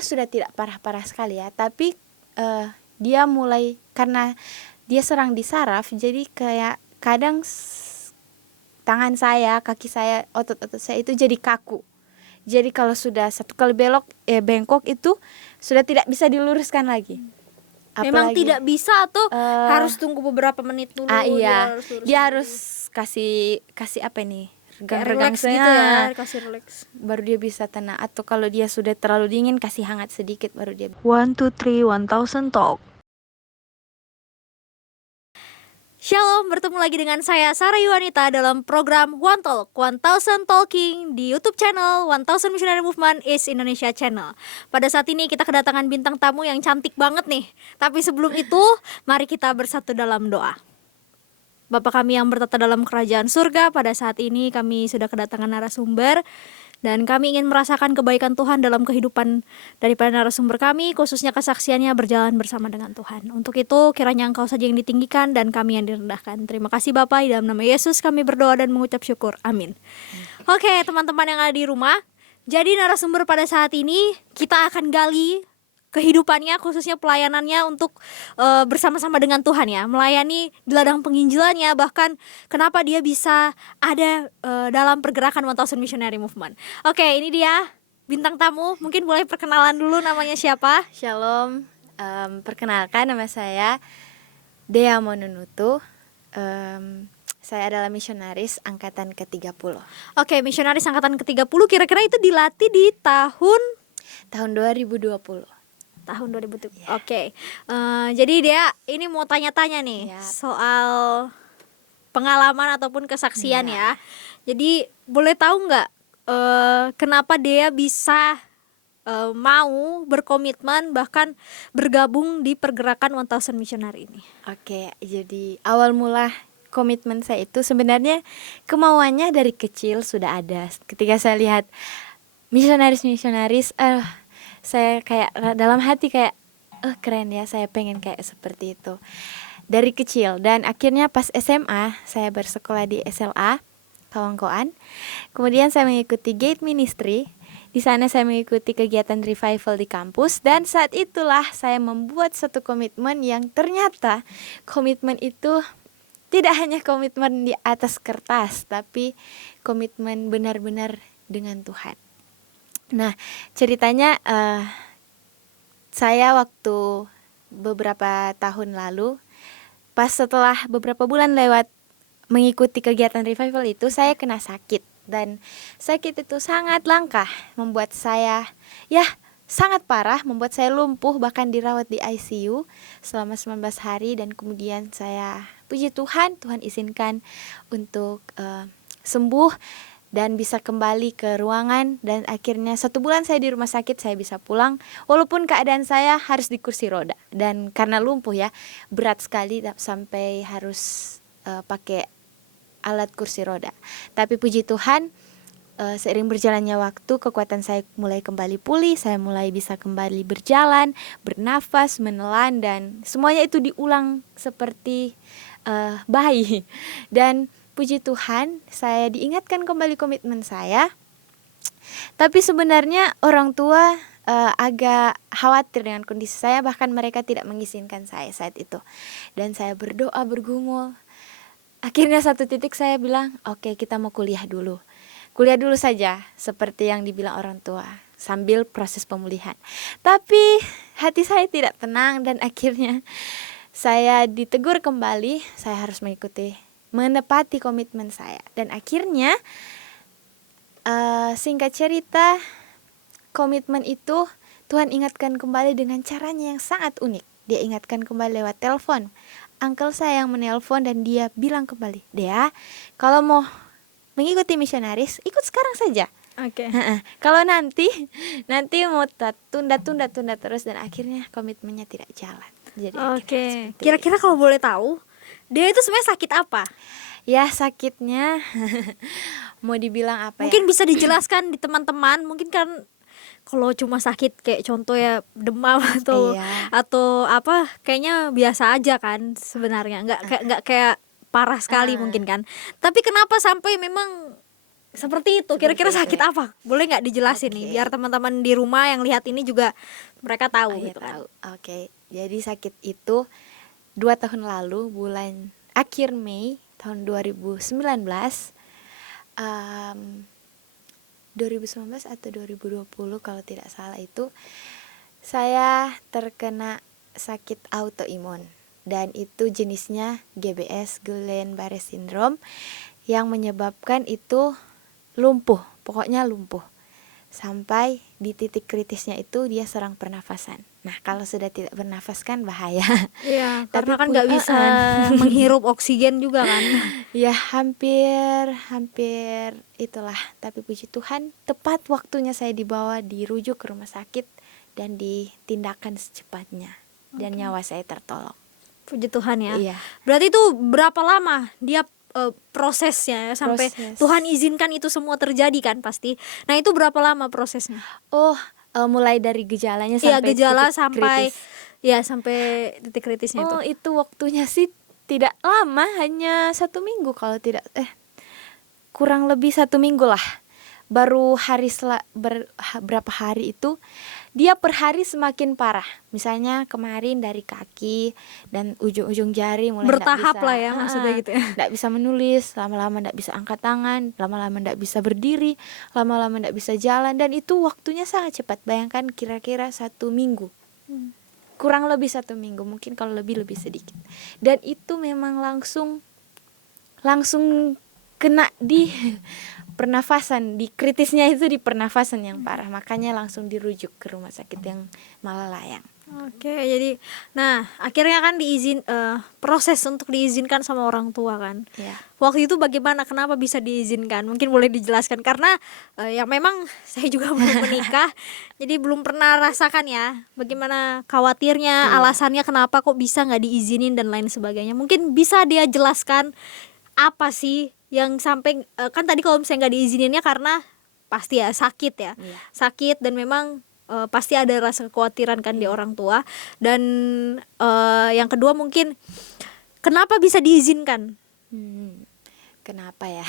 dia sudah tidak parah-parah sekali ya, tapi dia mulai karena dia serang di saraf, jadi kayak kadang tangan saya, kaki saya, otot-otot saya itu jadi kaku. Jadi kalau sudah satu kali bengkok itu sudah tidak bisa diluruskan lagi. Memang Apalagi, tidak bisa atau harus tunggu beberapa menit dulu iya, dia lurus harus kasih apa ini, kayak regang-regang relax gitu ya, kasih relax. baru dia bisa tenang. Atau kalau dia sudah terlalu dingin, kasih hangat sedikit baru dia. 1, 2, 3, 1000 Talk. Shalom, bertemu lagi dengan saya Sarah Yuwanita dalam program One Talk 1000 Talking di YouTube channel 1000 Missionary Movement is Indonesia channel. Pada saat ini kita kedatangan bintang tamu yang cantik banget nih. Tapi sebelum itu, mari kita bersatu dalam doa. Bapa kami yang bertata dalam kerajaan surga, pada saat ini kami sudah kedatangan narasumber dan kami ingin merasakan kebaikan Tuhan dalam kehidupan daripada narasumber kami, khususnya kesaksiannya berjalan bersama dengan Tuhan. Untuk itu kiranya Engkau saja yang ditinggikan dan kami yang direndahkan. Terima kasih Bapak, dalam nama Yesus kami berdoa dan mengucap syukur. Amin. Oke, teman-teman yang ada di rumah, jadi narasumber pada saat ini kita akan gali kehidupannya, khususnya pelayanannya untuk bersama-sama dengan Tuhan ya, melayani di ladang penginjilannya, bahkan kenapa dia bisa ada dalam pergerakan 1000 Missionary Movement. Oke, ini dia bintang tamu, mungkin boleh perkenalan dulu namanya siapa? Shalom, perkenalkan nama saya Dea Monunutu. Saya adalah misionaris angkatan ke-30. Oke, misionaris angkatan ke-30, kira-kira itu dilatih di tahun 2020. Tahun 2000. Oke. Jadi dia ini mau tanya-tanya nih soal pengalaman ataupun kesaksian ya. Jadi boleh tahu nggak kenapa dia bisa mau berkomitmen bahkan bergabung di pergerakan 1000 Missionary ini? Oke, jadi awal mula komitmen saya itu sebenarnya kemauannya dari kecil sudah ada. Ketika saya lihat misionaris saya kayak dalam hati kayak keren ya, saya pengen kayak seperti itu dari kecil. Dan akhirnya pas SMA saya bersekolah di SLA Kawangkoan. Kemudian saya mengikuti Gate Ministry. Di sana saya mengikuti kegiatan revival di kampus, dan saat itulah saya membuat satu komitmen yang ternyata komitmen itu tidak hanya komitmen di atas kertas, tapi komitmen benar-benar dengan Tuhan. Nah, ceritanya saya waktu beberapa tahun lalu, pas setelah beberapa bulan lewat mengikuti kegiatan revival itu, saya kena sakit. Dan sakit itu sangat langka, membuat saya sangat parah, membuat saya lumpuh, bahkan dirawat di ICU selama 19 hari. Dan kemudian saya, puji Tuhan, Tuhan izinkan untuk sembuh dan bisa kembali ke ruangan. Dan akhirnya 1 bulan saya di rumah sakit, saya bisa pulang walaupun keadaan saya harus di kursi roda. Dan karena lumpuh ya, berat sekali sampai harus pakai alat kursi roda. Tapi puji Tuhan, seiring berjalannya waktu, kekuatan saya mulai kembali pulih. Saya mulai bisa kembali berjalan, bernafas, menelan, dan semuanya itu diulang seperti bayi. Dan puji Tuhan, saya diingatkan kembali komitmen saya. Tapi sebenarnya orang tua agak khawatir dengan kondisi saya, bahkan mereka tidak mengizinkan saya saat itu. Dan saya berdoa, bergumul. Akhirnya satu titik saya bilang, oke, kita mau kuliah dulu. Kuliah dulu saja, seperti yang dibilang orang tua, sambil proses pemulihan. Tapi hati saya tidak tenang, dan akhirnya saya ditegur kembali. Saya harus menepati komitmen saya. Dan akhirnya singkat cerita, komitmen itu Tuhan ingatkan kembali dengan caranya yang sangat unik. Dia ingatkan kembali lewat telepon. Uncle saya yang menelpon, dan dia bilang kembali, Dea, kalau mau mengikuti misionaris, ikut sekarang saja. Oke. Kalau nanti mau tunda terus, dan akhirnya komitmennya tidak jalan. Jadi Oke. Kira-kira kalau boleh tahu, dia itu sebenarnya sakit apa? Ya, sakitnya mau dibilang apa Mungkin ya? bisa dijelaskan di teman-teman, mungkin kan kalau cuma sakit kayak contoh ya demam atau apa, kayaknya biasa aja kan sebenarnya, nggak kayak parah sekali mungkin kan. Tapi kenapa sampai memang Seperti itu. Kira-kira Seperti sakit itu. apa? Boleh nggak dijelasin nih Oke. biar teman-teman di rumah yang lihat ini juga mereka tahu Iya, gitu kan. tahu. Oke, jadi sakit itu 2 tahun lalu bulan akhir Mei tahun 2019, 2019 atau 2020 kalau tidak salah, itu saya terkena sakit autoimun dan itu jenisnya GBS, Guillain-Barré Syndrome, yang menyebabkan itu lumpuh, pokoknya lumpuh. Sampai di titik kritisnya itu dia serang pernafasan. Nah, kalau sudah tidak bernafas kan bahaya. Iya, Tapi karena kan pun- nggak bisa menghirup oksigen juga kan. Ya hampir itulah. Tapi puji Tuhan tepat waktunya saya dibawa, dirujuk ke rumah sakit dan ditindakan secepatnya. Dan nyawa saya tertolong. Puji Tuhan ya. Iya. Berarti itu berapa lama dia prosesnya ya, sampai Proses. Tuhan izinkan itu semua terjadi kan pasti. Nah, itu berapa lama prosesnya? Oh, mulai dari gejalanya Iya, sampai gejala titik sampai kritis. ya sampai titik kritisnya Oh, itu. itu waktunya sih tidak lama, hanya 1 minggu kalau tidak kurang lebih 1 minggu lah. Baru berapa hari itu dia per hari semakin parah. Misalnya kemarin dari kaki dan ujung-ujung jari mulai nggak Bertahap bisa, lah ya, maksudnya gitu ya. nggak bisa menulis, lama-lama nggak bisa angkat tangan, lama-lama nggak bisa berdiri, lama-lama nggak bisa jalan, dan itu waktunya sangat cepat. Bayangkan kira-kira 1 minggu, kurang lebih 1 minggu, mungkin kalau lebih sedikit. Dan itu memang langsung kena di pernafasan, di kritisnya itu di pernafasan yang parah. Makanya langsung dirujuk ke rumah sakit yang Malalayang. Oke, jadi nah akhirnya kan proses untuk diizinkan sama orang tua kan. Ya. Waktu itu bagaimana, kenapa bisa diizinkan? Mungkin boleh dijelaskan karena ya memang saya juga belum menikah, jadi belum pernah rasakan ya bagaimana khawatirnya, alasannya kenapa kok bisa nggak diizinin dan lain sebagainya. Mungkin bisa dia jelaskan apa sih yang sampai kan tadi kalau misalnya nggak diizininnya karena pasti ya sakit ya, Iya. sakit dan memang pasti ada rasa kekhawatiran kan di orang tua. Dan yang kedua mungkin kenapa bisa diizinkan? Kenapa ya?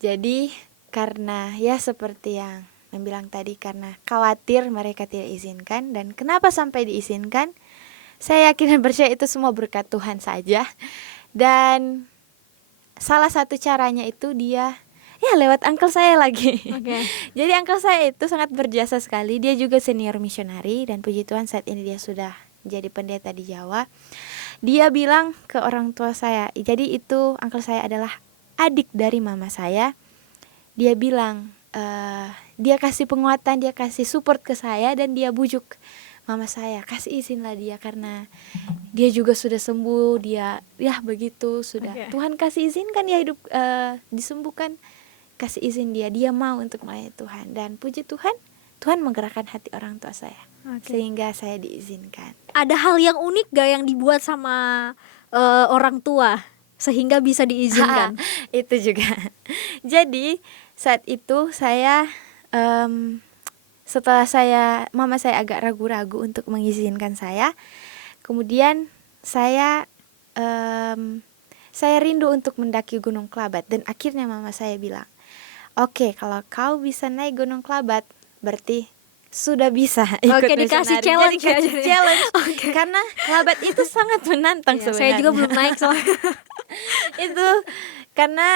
Jadi karena ya seperti yang membilang tadi, karena khawatir mereka tidak izinkan. Dan kenapa sampai diizinkan? Saya yakin dan percaya itu semua berkat Tuhan saja. Dan salah satu caranya itu dia ya lewat uncle saya lagi. Oke. Jadi uncle saya itu sangat berjasa sekali. Dia juga senior misionari dan puji Tuhan saat ini dia sudah jadi pendeta di Jawa. Dia bilang ke orang tua saya, jadi itu uncle saya adalah adik dari mama saya. Dia bilang dia kasih penguatan, dia kasih support ke saya, dan dia bujuk mama saya, kasih izinlah dia karena dia juga sudah sembuh, dia ya begitu sudah. Oke. Tuhan kasih izinkan dia hidup disembuhkan, kasih izin dia mau untuk melayani Tuhan. Dan puji Tuhan, Tuhan menggerakkan hati orang tua saya. Oke. Sehingga saya diizinkan. Ada hal yang unik gak yang dibuat sama orang tua sehingga bisa diizinkan? Itu juga. Jadi saat itu saya setelah mama saya agak ragu-ragu untuk mengizinkan saya. Kemudian saya rindu untuk mendaki Gunung Kelabat, dan akhirnya mama saya bilang, "Oke, kalau kau bisa naik Gunung Kelabat, berarti sudah bisa ikut Oke, dikasih misionari." challenge Jadi dikasih ya. challenge. Karena Kelabat itu sangat menantang Iya, sebenarnya. saya juga belum naik soalnya. Itu karena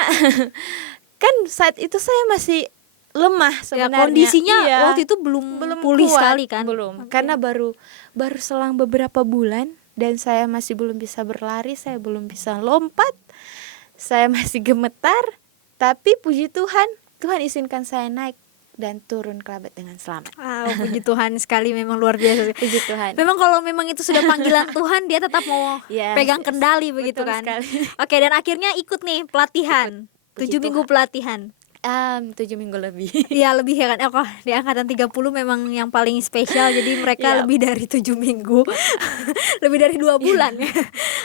kan saat itu saya masih lemah Ya, sebenarnya. kondisinya Iya. waktu itu belum pulih kuat, sekali kan? belum. Oke. Karena baru selang beberapa bulan dan saya masih belum bisa berlari, saya belum bisa lompat, saya masih gemetar. Tapi puji Tuhan, Tuhan izinkan saya naik dan turun Kelabat dengan selamat. Puji Tuhan sekali, memang luar biasa. Puji Tuhan. Memang kalau memang itu sudah panggilan Tuhan, dia tetap mau Yes, pegang kendali begitu betul kan. sekali. Oke, dan akhirnya ikut nih pelatihan. Puji 7 minggu Tuhan. pelatihan. 7 minggu lebih. Iya, lebih ya kan. Kok di angkatan 30 memang yang paling spesial. Jadi mereka Yap. lebih dari 7 minggu. Lebih dari 2 bulan ya.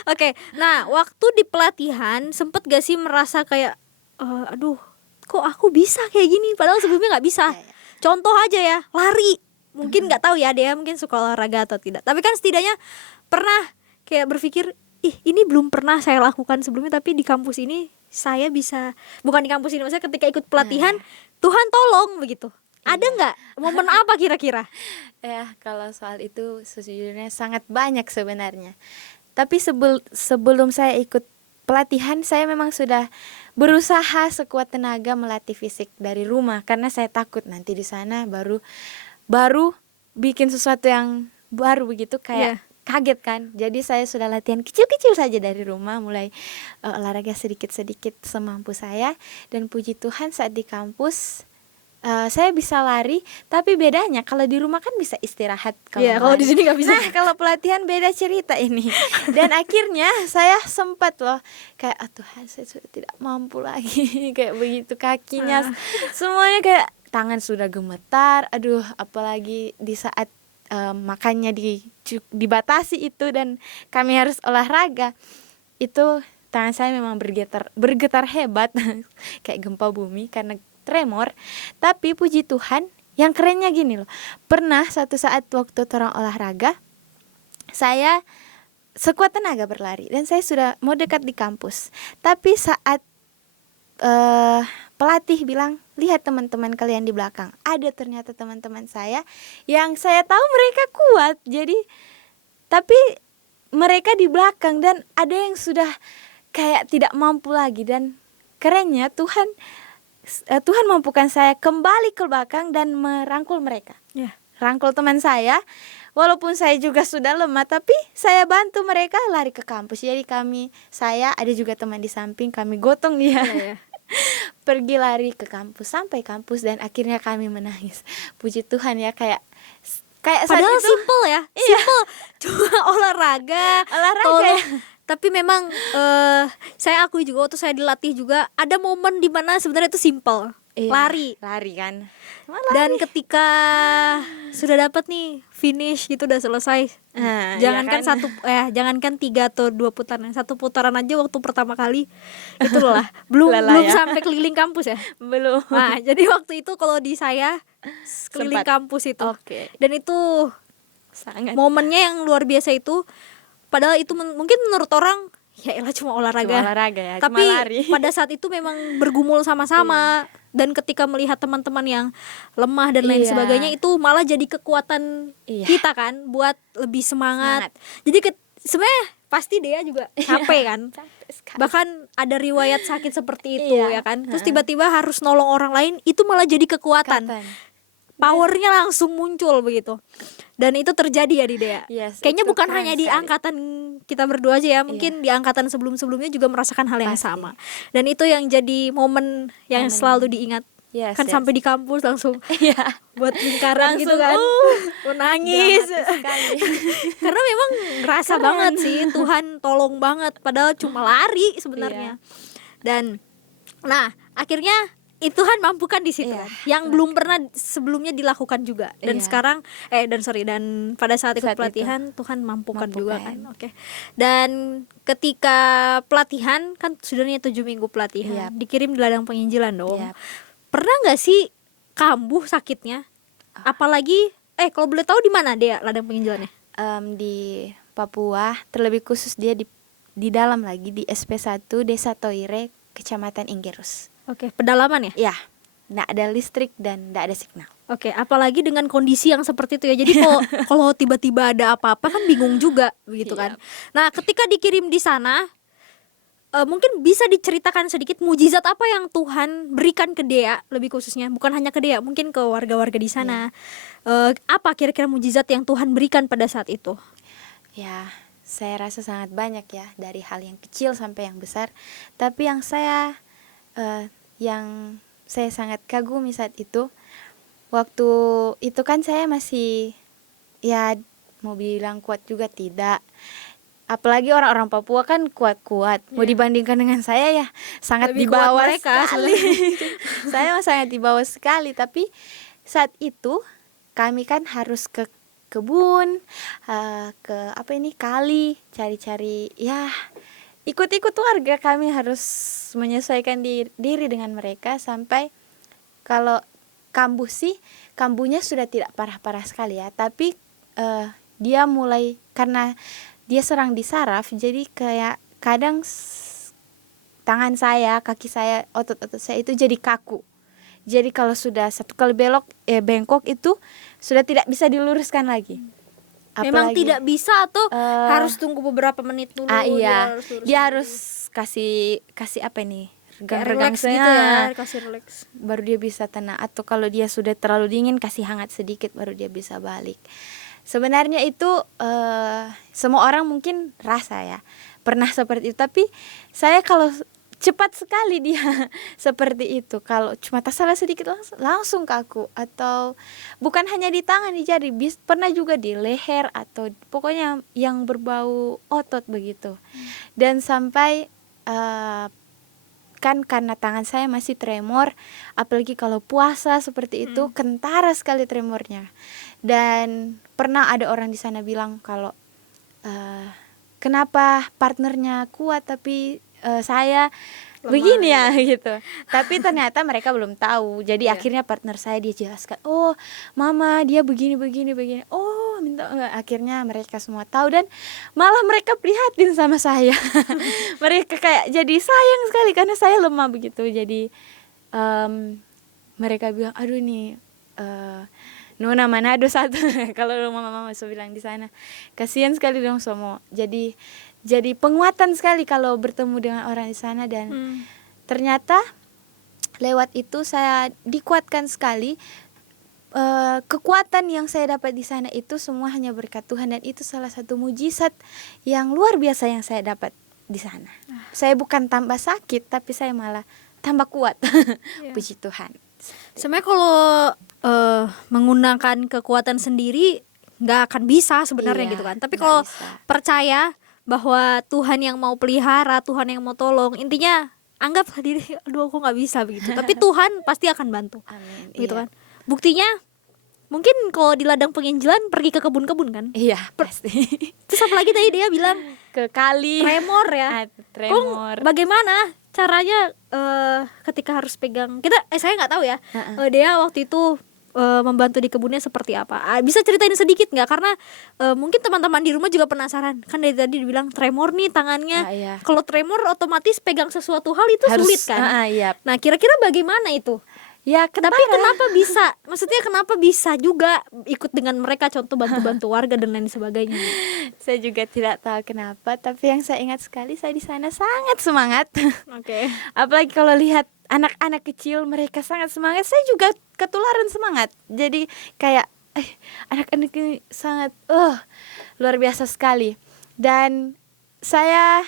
Oke. Nah, waktu di pelatihan sempet gak sih merasa kayak aduh, kok aku bisa kayak gini padahal sebelumnya nggak bisa. Iya. Contoh aja ya, lari. Mungkin nggak tahu ya dia mungkin suka olahraga atau tidak. Tapi kan setidaknya pernah kayak berpikir ih ini belum pernah saya lakukan sebelumnya, tapi di kampus ini saya bisa, bukan di kampus ini, maksudnya ketika ikut pelatihan Tuhan tolong begitu. Ada nggak momen apa kira-kira? Ya, kalau soal itu sejujurnya sangat banyak sebenarnya. Tapi sebelum saya ikut pelatihan, saya memang sudah berusaha sekuat tenaga melatih fisik dari rumah karena saya takut nanti di sana baru bikin sesuatu yang baru begitu kayak kaget kan. Jadi saya sudah latihan kecil-kecil saja dari rumah, mulai olahraga sedikit-sedikit semampu saya, dan puji Tuhan saat di kampus saya bisa lari, tapi bedanya kalau di rumah kan bisa istirahat. Kalau di sini nggak bisa. Nah, kalau pelatihan beda cerita ini. Dan akhirnya saya sempat loh kayak, Tuhan saya sudah tidak mampu lagi kayak begitu, kakinya semuanya kayak tangan sudah gemetar. Aduh, apalagi di saat makannya dibatasi itu dan kami harus olahraga, itu tangan saya memang bergetar hebat kayak gempa bumi karena tremor. Tapi puji Tuhan, yang kerennya gini loh, pernah suatu saat waktu orang olahraga, saya sekuat tenaga berlari dan saya sudah mau dekat di kampus. Tapi saat pelatih bilang, lihat teman-teman kalian di belakang, ada ternyata teman-teman saya yang saya tahu mereka kuat, jadi tapi mereka di belakang dan ada yang sudah kayak tidak mampu lagi. Dan kerennya Tuhan mampukan saya kembali ke belakang dan merangkul mereka. Rangkul teman saya, walaupun saya juga sudah lemah, tapi saya bantu mereka lari ke kampus. Jadi saya ada juga teman di samping, kami gotong dia. Pergi lari ke kampus, sampai kampus dan akhirnya kami menangis. Puji Tuhan ya, kayak padahal simple ya, simple, cuma olahraga ya. Tapi memang saya akui juga waktu saya dilatih juga ada momen dimana sebenarnya itu simple, lari kan. Dan ketika sudah dapat nih finish gitu, udah selesai, jangankan 3 atau 2 putaran, 1 putaran aja waktu pertama kali itu belum sampai keliling kampus ya, belum. Nah jadi waktu itu kalau di saya keliling kampus itu, dan itu sangat momennya yang luar biasa itu. Padahal itu mungkin menurut orang ya elah cuma olahraga ya, tapi cuma lari. Pada saat itu memang bergumul sama-sama. Dan ketika melihat teman-teman yang lemah dan lain sebagainya, itu malah jadi kekuatan kita kan buat lebih semangat. Jadi sebenarnya pasti dia juga capek kan. Bahkan ada riwayat sakit seperti itu ya kan. Terus tiba-tiba harus nolong orang lain, itu malah jadi kekuatan. Powernya langsung muncul begitu. Dan itu terjadi ya di Dea. Kayaknya bukan hanya di angkatan kita berdua aja ya, mungkin di angkatan sebelum-sebelumnya juga merasakan hal yang sama. Dan itu yang jadi momen yang selalu diingat. Kan sampai di kampus langsung buat lingkaran gitu kan, nangis. Karena memang ngerasa banget sih Tuhan tolong banget, padahal cuma lari sebenarnya. Dan nah akhirnya Tuhan mampukan di situ yang belum pernah sebelumnya dilakukan juga. Dan sekarang dan pada saat ikut pelatihan itu, Tuhan mampukan juga kan. Dan ketika pelatihan kan sudahnya 7 minggu pelatihan, dikirim di ladang penginjilan dong. Pernah nggak sih kambuh sakitnya? Apalagi kalau boleh tahu di mana dia ladang penginjilannya? Di Papua, terlebih khusus dia di dalam lagi di SP1 Desa Toire, Kecamatan Inggerus. Pedalaman ya? Ya, nggak ada listrik dan nggak ada signal. Apalagi dengan kondisi yang seperti itu ya. Jadi kalau tiba-tiba ada apa-apa kan bingung juga begitu kan. Nah, ketika dikirim di sana, mungkin bisa diceritakan sedikit mujizat apa yang Tuhan berikan ke Dea, lebih khususnya bukan hanya ke Dea, mungkin ke warga-warga di sana. Apa kira-kira mujizat yang Tuhan berikan pada saat itu? Ya, saya rasa sangat banyak ya, dari hal yang kecil sampai yang besar. Tapi yang saya sangat kagumi saat itu, waktu itu kan saya masih, ya mau bilang kuat juga tidak, apalagi orang-orang Papua kan kuat-kuat. Mau dibandingkan dengan saya ya sangat lebih di bawah mereka sekali. Saya sangat di bawah sekali. Tapi saat itu kami kan harus ke kebun, ke kali, cari-cari ya, ikut-ikut warga. Kami harus menyesuaikan diri dengan mereka sampai kalau kambuhnya sudah tidak parah-parah sekali ya, tapi dia mulai, karena dia serang di saraf, jadi kayak kadang tangan saya, kaki saya, otot-otot saya itu jadi kaku. Jadi kalau sudah satu kali bengkok itu sudah tidak bisa diluruskan lagi. Memang Apalagi, tidak bisa atau harus tunggu beberapa menit dulu iya, lurus dia lagi. harus kasih apa nih? Kayak Regang-regang relax gitu saya, ya, kasih relax. baru dia bisa tenang. Atau kalau dia sudah terlalu dingin, kasih hangat sedikit baru dia bisa balik. Sebenarnya itu semua orang mungkin rasa ya pernah seperti itu, tapi saya kalau cepat sekali dia seperti itu. Kalau cuma tersalah sedikit langsung kaku, atau bukan hanya di tangan, di jari, pernah juga di leher atau pokoknya yang berbau otot begitu. Dan sampai kan karena tangan saya masih tremor, apalagi kalau puasa seperti itu, kentara sekali tremornya. Dan pernah ada orang di sana bilang kalau kenapa partnernya kuat tapi saya Lemah, begini ya gitu. Tapi ternyata mereka belum tahu. Jadi Iya. akhirnya partner saya dia jelaskan, oh mama dia begini. Oh minta enggak. Akhirnya mereka semua tahu dan malah mereka prihatin sama saya. Mereka kayak jadi sayang sekali karena saya lemah begitu. Jadi mereka bilang, aduh nih Nona Manado satu. Kalau mama bilang di sana, kasihan sekali dong semua. Jadi penguatan sekali kalau bertemu dengan orang di sana. Dan ternyata lewat itu saya dikuatkan sekali. Kekuatan yang saya dapat di sana itu semua hanya berkat Tuhan, dan itu salah satu mujizat yang luar biasa yang saya dapat di sana. Saya bukan tambah sakit, tapi saya malah tambah kuat. Puji Tuhan. Sebenarnya kalau menggunakan kekuatan sendiri nggak akan bisa sebenarnya Iya, gitu kan. Tapi nggak kalau bisa. percaya bahwa Tuhan yang mau pelihara, Tuhan yang mau tolong, intinya anggaplah diri, aduh aku nggak bisa begitu. Tapi Tuhan pasti akan bantu, Amin. gitu Iya. kan. Buktinya mungkin kalau di ladang penginjilan pergi ke kebun-kebun kan. Iya, pasti. Terus apalagi tadi dia bilang Ke kali. tremor ya. Tremor. Bagaimana caranya ketika harus pegang kita? Saya nggak tahu ya. Heeh. Dia waktu itu membantu di kebunnya seperti apa? Bisa ceritain sedikit nggak? Karena mungkin teman-teman di rumah juga penasaran. Kan dari tadi dibilang tremor nih tangannya. Iya. Kalau tremor otomatis pegang sesuatu hal itu sulit kan? Iya. Nah kira-kira bagaimana itu? Ya, Tapi kenapa bisa? Maksudnya kenapa bisa juga ikut dengan mereka, contoh bantu-bantu warga dan lain sebagainya? saya juga tidak tahu kenapa, tapi yang saya ingat sekali, saya di sana sangat semangat. Oke. Apalagi kalau lihat anak-anak kecil, mereka sangat semangat, saya juga ketularan semangat. Jadi kayak anak-anak ini sangat luar biasa sekali. Dan saya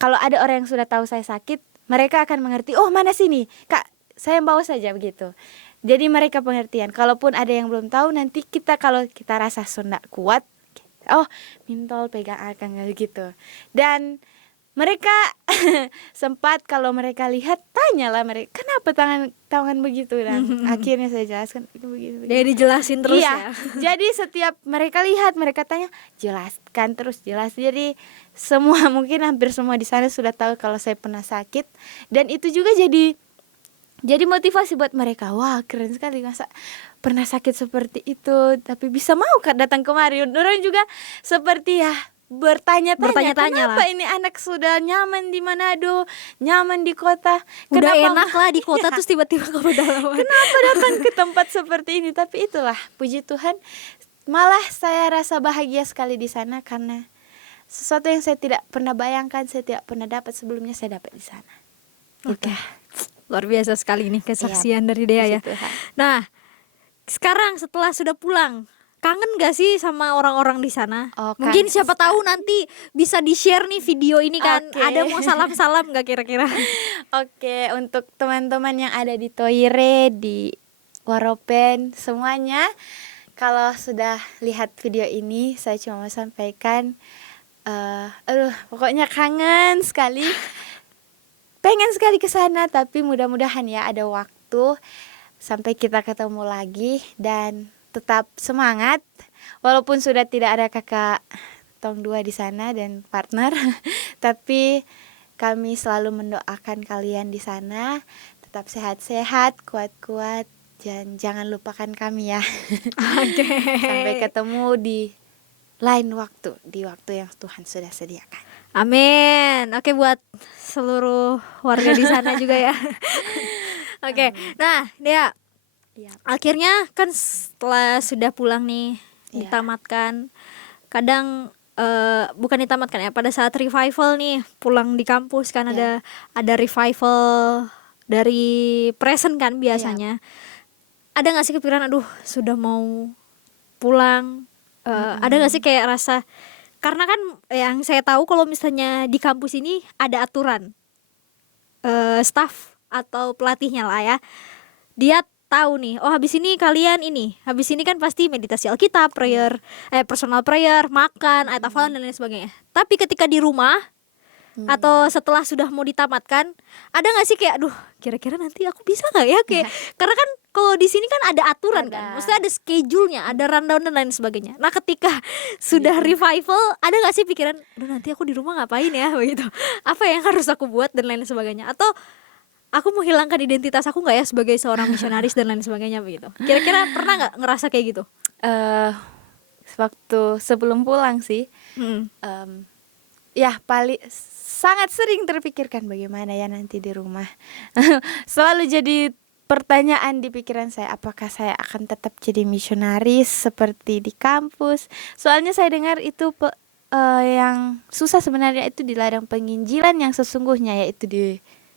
kalau ada orang yang sudah tahu saya sakit, mereka akan mengerti, oh mana sini kak, saya bawa saja begitu. Jadi mereka pengertian. Kalaupun ada yang belum tahu, nanti kalau kita rasa sudah kuat, oh mintol pegang akan gitu. Dan mereka sempat kalau mereka lihat, tanyalah mereka kenapa tangan begitu. Dan akhirnya saya jelaskan itu begitu. Dia dijelasin terus Iya. ya. Jadi setiap mereka lihat, mereka tanya, jelaskan terus, jelas. Jadi semua mungkin hampir semua di sana sudah tahu kalau saya pernah sakit, dan itu juga jadi motivasi buat mereka. Wah, keren sekali, masa pernah sakit seperti itu tapi bisa mau kan datang kemari. Orang juga seperti ya bertanya-tanya Bertanya-tanya kenapa ini anak sudah nyaman di Manado, nyaman di kota, Udah kenapa enak lah di kota terus tiba-tiba ke pedalaman. kenapa datang ke tempat seperti ini. Tapi itulah, puji Tuhan, malah saya rasa bahagia sekali di sana karena sesuatu yang saya tidak pernah bayangkan, saya tidak pernah dapat sebelumnya, saya dapat di sana. Oke. Luar biasa sekali nih kesaksian dari Dea ya. Puji Tuhan. Nah, sekarang setelah sudah pulang, kangen gak sih sama orang-orang di sana? Oh, Mungkin kangen siapa tahu nanti bisa di-share nih video ini kan. Oke. Ada mau salam-salam gak kira-kira? Oke, untuk teman-teman yang ada di Toire, di Waropen, semuanya, kalau sudah lihat video ini, saya cuma mau sampaikan, pokoknya kangen sekali, pengen sekali ke sana, tapi mudah-mudahan ya ada waktu sampai kita ketemu lagi, dan tetap semangat walaupun sudah tidak ada kakak Tong 2 di sana dan partner. Tapi kami selalu mendoakan kalian di sana tetap sehat-sehat, kuat-kuat, dan jangan lupakan kami ya. Oke. Sampai ketemu di lain waktu, di waktu yang Tuhan sudah sediakan. Amin. Oke, buat seluruh warga di sana juga ya. Oke. Nah, Dea, Iya. akhirnya kan setelah sudah pulang nih, Iya. ditamatkan. Kadang bukan ditamatkan ya, pada saat revival nih, pulang di kampus kan Iya. ada revival dari present kan biasanya. Ada nggak sih kepikiran, aduh sudah mau pulang? Ada nggak sih kayak rasa, karena kan yang saya tahu kalau misalnya di kampus ini ada aturan, staff atau pelatihnya lah ya, dia tahu nih, oh habis ini kalian ini, habis ini kan pasti meditasi Alkitab, prayer, personal prayer, makan, ayat hafalan dan lain sebagainya. Tapi ketika di rumah atau setelah sudah mau ditamatkan, ada nggak sih kayak, aduh kira-kira nanti aku bisa nggak ya, kayak karena kan kalau di sini kan ada aturan kan, maksudnya ada schedule-nya, ada rundown dan lain sebagainya. Nah ketika sudah revival, ada nggak sih pikiran, aduh nanti aku di rumah ngapain ya begitu, apa yang harus aku buat dan lain sebagainya, atau aku menghilangkan identitas aku nggak ya sebagai seorang misionaris dan lain sebagainya begitu. Kira-kira pernah nggak ngerasa kayak gitu? Waktu sebelum pulang sih, ya paling sangat sering terpikirkan bagaimana ya nanti di rumah. Selalu jadi pertanyaan di pikiran saya, apakah saya akan tetap jadi misionaris seperti di kampus? Soalnya saya dengar itu yang susah sebenarnya itu di ladang penginjilan yang sesungguhnya, yaitu di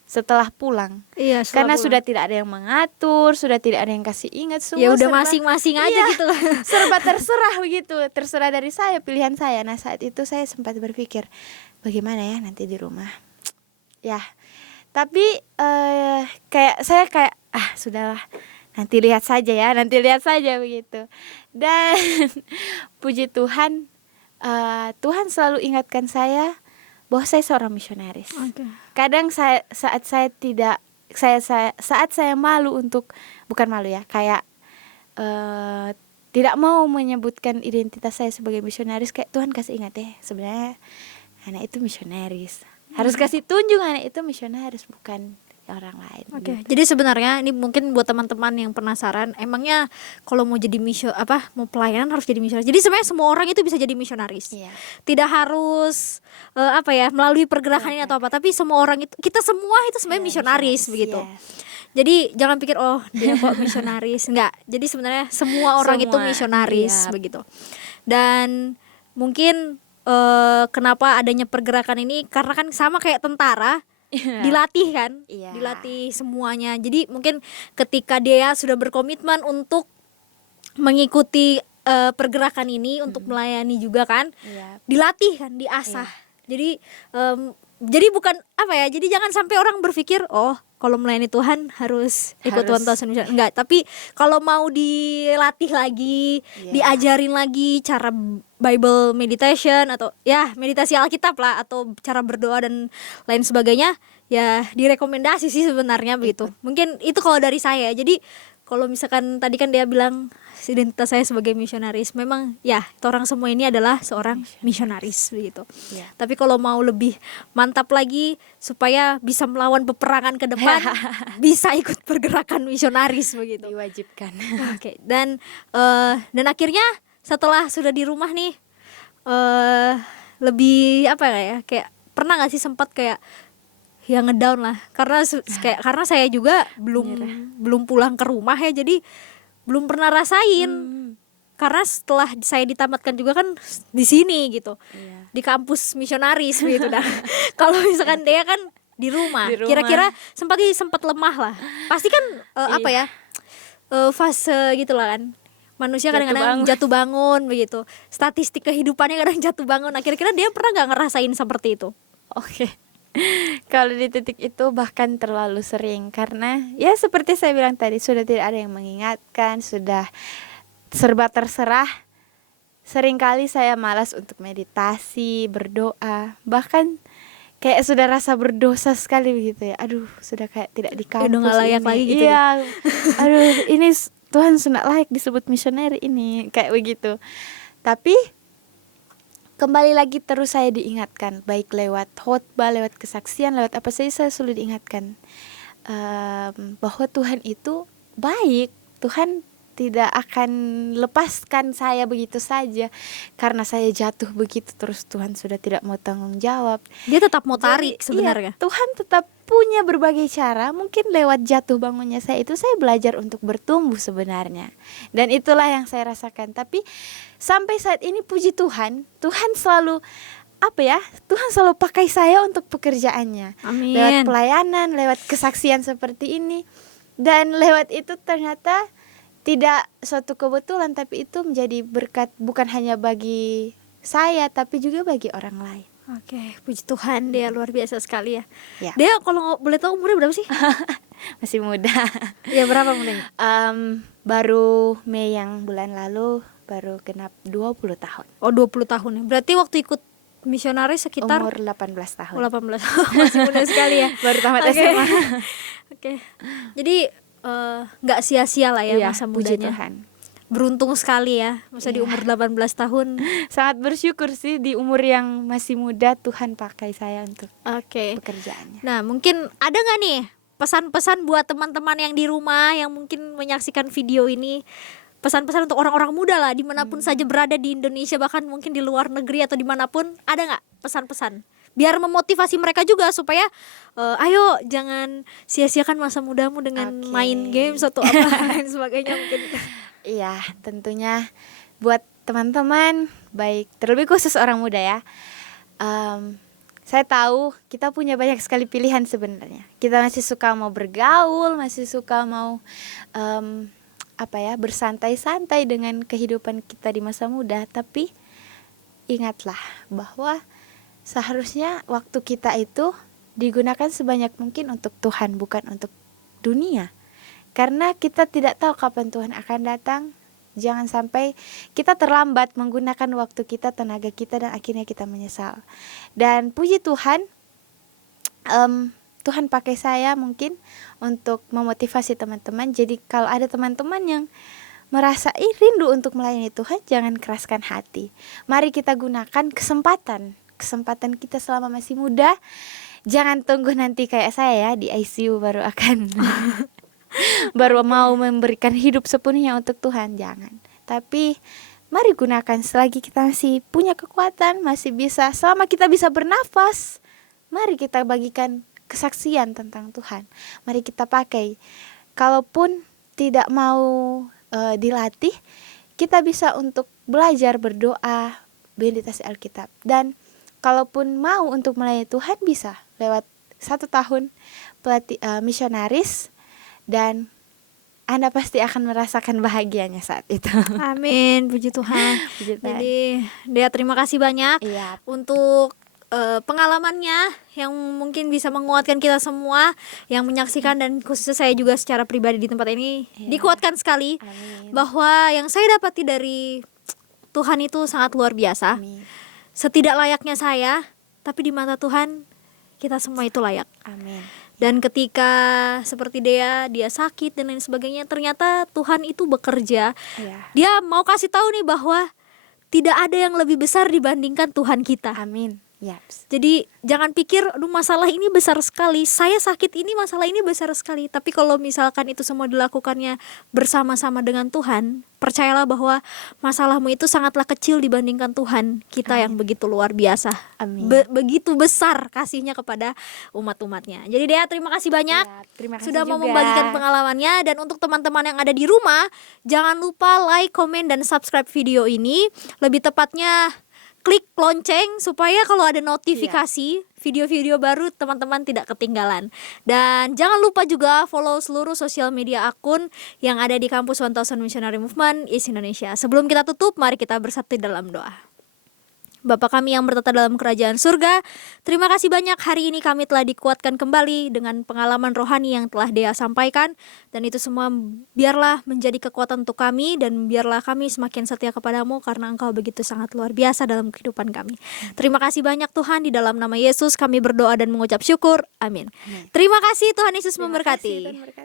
setelah pulang. Iya, Karena sudah tidak ada yang mengatur, sudah tidak ada yang kasih ingat, semua ya udah serba- masing-masing aja Iya, gitu. serba terserah begitu, terserah dari saya, pilihan saya. Nah saat itu saya sempat berpikir, bagaimana ya nanti di rumah ya, tapi kayak saya kayak sudahlah, nanti lihat saja begitu. Dan puji Tuhan, Tuhan selalu ingatkan saya bahwa saya seorang misionaris. Kadang saat saya malu untuk, bukan malu ya, kayak tidak mau menyebutkan identitas saya sebagai misionaris, kayak Tuhan kasih ingat sebenarnya anak itu misionaris, harus kasih tunjuk anak itu misionaris, bukan orang lain. Oke. Gitu. Jadi sebenarnya ini mungkin buat teman-teman yang penasaran, emangnya kalau mau jadi mau pelayanan harus jadi misionaris. Jadi sebenarnya semua orang itu bisa jadi misionaris. Iya. Tidak harus melalui pergerakan ini atau apa, tapi semua orang itu, kita semua itu sebenarnya misionaris begitu. Yes. Jadi jangan pikir oh dia kok misionaris, enggak. Jadi sebenarnya semua orang itu Semua, misionaris iya. begitu. Dan mungkin kenapa adanya pergerakan ini, karena kan sama kayak tentara, dilatih kan, Iya. dilatih semuanya. Jadi mungkin ketika dia sudah berkomitmen untuk mengikuti pergerakan ini, untuk melayani juga kan, Iya. dilatih kan, diasah. Jadi bukan jadi jangan sampai orang berpikir oh kalau melayani Tuhan harus ikut Harus. 1000 Mission. Enggak, tapi kalau mau dilatih lagi, diajarin lagi cara Bible meditation atau ya meditasi Alkitab lah, atau cara berdoa dan lain sebagainya, ya direkomendasi sih sebenarnya begitu. Mungkin itu kalau dari saya. Jadi kalau misalkan tadi kan dia bilang identitas saya sebagai misionaris, memang ya orang semua ini adalah seorang misionaris begitu. Iya. Tapi kalau mau lebih mantap lagi supaya bisa melawan peperangan ke depan, bisa ikut pergerakan misionaris begitu. Diwajibkan. Oke. Dan akhirnya setelah sudah di rumah nih, lebih kayak pernah nggak sih sempat kayak yang ngedown lah, karena karena saya juga belum pulang ke rumah ya, jadi belum pernah rasain. Karena setelah saya ditamatkan juga kan di sini gitu, di kampus misionaris gitu. Nah kalau misalkan dia kan di rumah, kira-kira sempat lemah lah, pasti kan fase gitu lah kan, manusia kadang-kadang jatuh bangun begitu, statistik kehidupannya kadang jatuh bangun. Nah kira-kira dia pernah nggak ngerasain seperti itu? Oke. Kalau di titik itu bahkan terlalu sering, karena ya seperti saya bilang tadi, sudah tidak ada yang mengingatkan, sudah serba terserah. Seringkali saya malas untuk meditasi, berdoa, bahkan kayak sudah rasa berdosa sekali begitu ya. Aduh, sudah kayak tidak di kampus, udah nggak layak ini. lagi gitu. Iya. Aduh, ini Tuhan sudah layak disebut misioneri ini, kayak begitu. Tapi kembali lagi terus saya diingatkan, baik lewat khotbah, lewat kesaksian, lewat apa saja, saya selalu diingatkan bahwa Tuhan itu baik. Tuhan tidak akan lepaskan saya begitu saja. Karena saya jatuh begitu terus, Tuhan sudah tidak mau tanggung jawab. Dia tetap mau tarik Jadi, sebenarnya. iya, Tuhan tetap punya berbagai cara. Mungkin lewat jatuh bangunnya saya itu, saya belajar untuk bertumbuh sebenarnya. Dan itulah yang saya rasakan. Tapi sampai saat ini puji Tuhan, Tuhan selalu Tuhan selalu pakai saya untuk pekerjaannya. Amin. Lewat pelayanan, lewat kesaksian seperti ini. Dan lewat itu ternyata tidak suatu kebetulan, tapi itu menjadi berkat bukan hanya bagi saya, tapi juga bagi orang lain. Oke, puji Tuhan, Dea luar biasa sekali ya. Ya. Dea kalau boleh tahu umurnya berapa sih? Masih muda. Ya berapa umurnya? Baru Mei yang bulan lalu baru genap 20 tahun. Oh 20 tahun ya. Berarti waktu ikut misionaris sekitar Umur 18 tahun. 18. Masih muda sekali ya. Baru tamat Oke. SMA. Oke. Jadi nggak sia-sia lah ya Iya, masa puji mudanya. Tuhan. Beruntung sekali ya. Masa di Iya. umur 18 tahun. Sangat bersyukur sih di umur yang masih muda Tuhan pakai saya untuk Oke. pekerjaannya. Nah, mungkin ada nggak nih pesan-pesan buat teman-teman yang di rumah yang mungkin menyaksikan video ini? Pesan-pesan untuk orang-orang muda lah dimanapun saja berada di Indonesia, bahkan mungkin di luar negeri atau dimanapun, ada nggak pesan-pesan biar memotivasi mereka juga supaya ayo jangan sia-siakan masa mudamu dengan Oke. main games atau apa lain sebagainya mungkin. Iya, tentunya buat teman-teman, baik terlebih khusus orang muda ya. Saya tahu kita punya banyak sekali pilihan sebenarnya. Kita masih suka mau bergaul, masih suka mau bersantai-santai dengan kehidupan kita di masa muda. Tapi ingatlah bahwa seharusnya waktu kita itu digunakan sebanyak mungkin untuk Tuhan, bukan untuk dunia. Karena kita tidak tahu kapan Tuhan akan datang. Jangan sampai kita terlambat menggunakan waktu kita, tenaga kita, dan akhirnya kita menyesal. Dan puji Tuhan, Tuhan pakai saya mungkin untuk memotivasi teman-teman. Jadi kalau ada teman-teman yang merasa rindu untuk melayani Tuhan, jangan keraskan hati. Mari kita gunakan kesempatan kita selama masih muda. Jangan tunggu nanti kayak saya ya di ICU baru akan baru mau memberikan hidup sepenuhnya untuk Tuhan. Jangan. Tapi mari gunakan selagi kita masih punya kekuatan, masih bisa, selama kita bisa bernafas. Mari kita bagikan kesaksian tentang Tuhan. Mari kita pakai. Kalaupun tidak mau dilatih, kita bisa untuk belajar berdoa, meditasi Alkitab. Dan kalaupun mau untuk melayani Tuhan, bisa lewat 1 tahun misionaris, dan Anda pasti akan merasakan bahagianya saat itu. Amin, puji Tuhan. Puji Tuhan. Jadi Dea terima kasih banyak Iya. untuk pengalamannya yang mungkin bisa menguatkan kita semua yang menyaksikan, dan khususnya saya juga secara pribadi di tempat ini dikuatkan sekali Amin. bahwa yang saya dapati dari Tuhan itu sangat luar biasa. Amin. Setidak layaknya saya, tapi di mata Tuhan kita semua itu layak. Amin. Dan ketika seperti dia sakit dan lain sebagainya, ternyata Tuhan itu bekerja. Iya. Dia mau kasih tahu nih bahwa tidak ada yang lebih besar dibandingkan Tuhan kita. Amin. Yaps. Jadi jangan pikir, aduh masalah ini besar sekali, saya sakit ini, masalah ini besar sekali. Tapi kalau misalkan itu semua dilakukannya bersama-sama dengan Tuhan, percayalah bahwa masalahmu itu sangatlah kecil dibandingkan Tuhan kita yang begitu luar biasa. Amin. Begitu besar kasihnya kepada umat-umatnya. Jadi Dea terima kasih banyak Ya, terima kasih sudah mau juga. membagikan pengalamannya. Dan untuk teman-teman yang ada di rumah, jangan lupa like, komen, dan subscribe video ini. Lebih tepatnya klik lonceng supaya kalau ada notifikasi video-video baru teman-teman tidak ketinggalan. Dan jangan lupa juga follow seluruh sosial media akun yang ada di kampus 1000 Missionary Movement is Indonesia. Sebelum kita tutup, mari kita bersatu dalam doa. Bapa kami yang bertata dalam kerajaan surga, terima kasih banyak hari ini kami telah dikuatkan kembali dengan pengalaman rohani yang telah Dea sampaikan. Dan itu semua biarlah menjadi kekuatan untuk kami, dan biarlah kami semakin setia kepadamu karena Engkau begitu sangat luar biasa dalam kehidupan kami. Terima kasih banyak Tuhan, di dalam nama Yesus kami berdoa dan mengucap syukur. Amin. Terima kasih, Tuhan Yesus Terima memberkati. kasih, Tuhan memberkati.